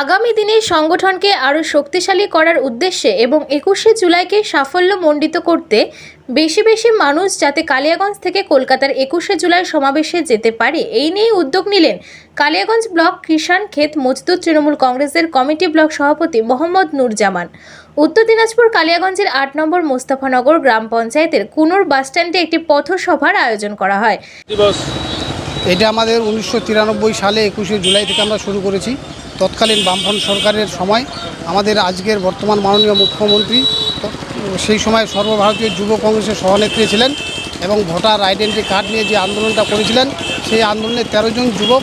আগামী দিনে সংগঠনকে আরও শক্তিশালী করার উদ্দেশ্যে এবং একুশে জুলাইকে সাফল্যমণ্ডিত করতে বেশি বেশি মানুষ যাতে কালিয়াগঞ্জ থেকে কলকাতার একুশে জুলাই সমাবেশে যেতে পারে, এই নিয়ে উদ্যোগ নিলেন কালিয়াগঞ্জ ব্লক কিষাণ ক্ষেত মজদুর তৃণমূল কংগ্রেসের কমিটি ব্লক সভাপতি মোহাম্মদ নূরজামান। উত্তর দিনাজপুর কালিয়াগঞ্জের আট নম্বর মোস্তাফানগর গ্রাম পঞ্চায়েতের কুনুর বাসস্ট্যান্ডে একটি পথসভার আয়োজন করা হয়। এটা আমাদের উনিশশো তিরানব্বই সালে একুশে জুলাই থেকে আমরা শুরু করেছি। তৎকালীন বামফ্রন্ট সরকারের সময় আমাদের আজকের বর্তমান মাননীয় মুখ্যমন্ত্রী সেই সময় সর্বভারতীয় যুব কংগ্রেসের সভানেত্রী ছিলেন এবং ভোটার আইডেন্টি কার্ড নিয়ে যে আন্দোলনটা করেছিলেন, সেই আন্দোলনে তেরো জন যুবক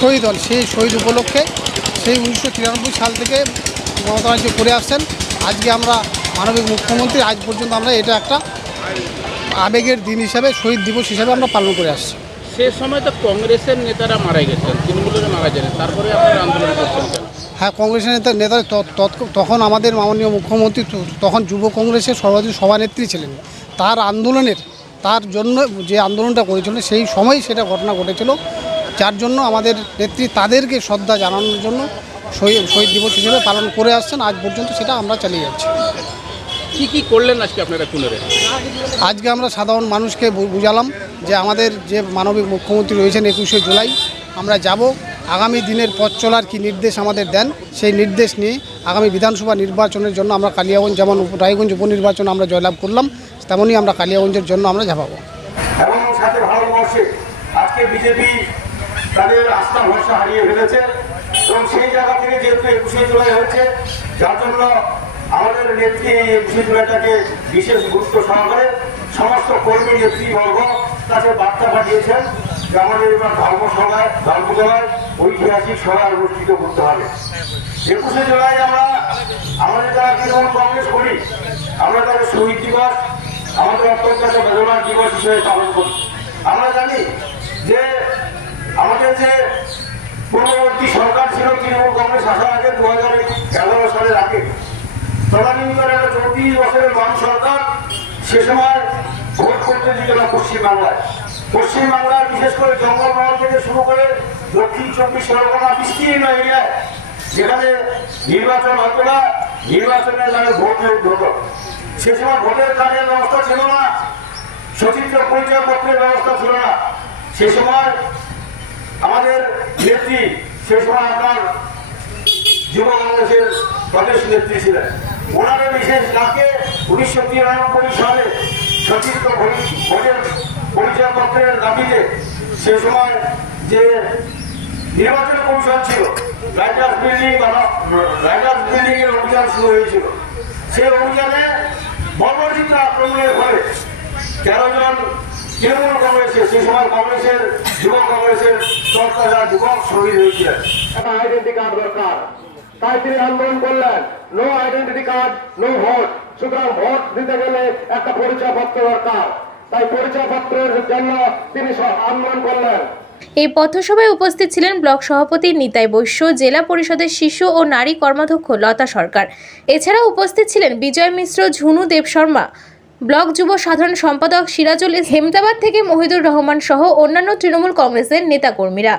শহীদ হন। সেই শহীদ উপলক্ষে সেই উনিশশো তিরানব্বই সাল থেকে মমতা করে আসছেন। আজকে আমরা মানবিক মুখ্যমন্ত্রী, আজ পর্যন্ত আমরা এটা একটা আবেগের দিন হিসাবে, শহীদ দিবস হিসাবে আমরা পালন করে আসছি। সে সময় তো কংগ্রেসের নেতারা মারা গেছেন তৃণমূলের মারা যান তারপরে আপনারা আন্দোলন করছেন হ্যাঁ কংগ্রেসের নেতা নেতা তখন আমাদের মাননীয় মুখ্যমন্ত্রী তখন যুব কংগ্রেসের সর্বাধিক সভানেত্রী ছিলেন। তার আন্দোলনের তার জন্য যে আন্দোলনটা করেছিলেন সেই সময় সেটা ঘটনা ঘটেছিল। যার জন্য আমাদের নেত্রী তাদেরকে শ্রদ্ধা জানানোর জন্য শহীদ শহীদ দিবস হিসেবে পালন করে আসছেন। আজ পর্যন্ত সেটা আমরা চালিয়ে যাচ্ছি। কী কী করলেন আজকে আপনারা কুনরে আজকে আমরা সাধারণ মানুষকে বুঝালাম। যে আমাদের যে মানবিক মুখ্যমন্ত্রী রয়েছেন একুশে জুলাই, আমরা যাব। আগামী দিনের পথ চলার কী নির্দেশ আমাদের দেন, সেই নির্দেশ নিয়ে আগামী বিধানসভা নির্বাচনের জন্য আমরা কালিয়াগঞ্জ যেমন রায়গঞ্জ উপনির্বাচন আমরা জয়লাভ করলাম, তেমনই আমরা কালিয়াগঞ্জের জন্য আমরা ঝাঁপাবো আমাদের নেত্রী বিশেষ গুরুত্ব সহকারে সমস্ত কর্মী নেতৃবর্গ কাছে বার্তা পাঠিয়েছেন যে আমাদের এবার ধর্মসভায় ধর্মসভায় ঐতিহাসিক সভা অনুষ্ঠিত করতে হবে। একুশে জুলাই আমরা আমাদের যারা তৃণমূল কংগ্রেস করি? আমরা তাদের শহীদ দিবস, আমাদের অত্যন্ত একটা বেদনার দিবস হিসেবে পালন করি। আমরা জানি যে আমাদের যে পূর্ববর্তী সরকার ছিল, তৃণমূল কংগ্রেস আসার আগে দু হাজার এগারো সালের আগে। তদানীন্তন একটা চৌত্রিশ বছরের বাম সরকার সে সময় ভোট করতে দিত না পশ্চিমবাংলায়। বিশেষ করে জঙ্গলমহল থেকে শুরু করে দক্ষিণ চব্বিশ পরগনা বিস্তীর্ণ এরিয়ায় যেখানে নির্বাচন হতো না নির্বাচনের নামে ভোট হতো সে সময় ভোটের কাজের ব্যবস্থা ছিল না, সচিত্র পরিচয়পত্রের ব্যবস্থা ছিল না। সে সময় আমাদের নেত্রী, সে সময় আপনার যুব কংগ্রেসের প্রদেশ নেত্রী ছিলেন। ওনাদের বিশেষ ডাকে উনিশশো তিরানব্বই সালে সচিত্র ভোটের দাবিতে সে সময় যে নির্বাচন কমিশন ছিল, রাইটার্স বিল্ডিং রাইটার্স বিল্ডিং এর অভিযান শুরু হয়েছিল। সেই অভিযানে বর্বরিত আক্রমণের ফলে তেরো জন তৃণমূল কংগ্রেসের, সে সময় কংগ্রেসের যুব কংগ্রেসের দশ হাজার যুবক শহীদ হয়েছিলেন। আইডেন্টি কার্ড দরকার। তাই তিনি আন্দোলন করলেন। No identity card no vote সুতরাং ভোট দিতে গেলে একটা পরিচয়পত্র দরকার। তাই পরিচয়পত্রের জন্য তিনি আন্দোলন করলেন। এই পথসভায় উপস্থিত ছিলেন ব্লক সভাপতি নিতাই বৈশ্য, জেলা পরিষদের শিশু ও নারী কর্মাধ্যক্ষ লতা সরকার। এছাড়াও উপস্থিত ছিলেন বিজয় মিশ্র, ঝুনু দেব শর্মা। ব্লক যুব সাধারণ সম্পাদক সিরাজুল হেমদাবাদ থেকে মহিদুর রহমান সহ অন্যান্য তৃণমূল কংগ্রেসের নেতাকর্মীরা।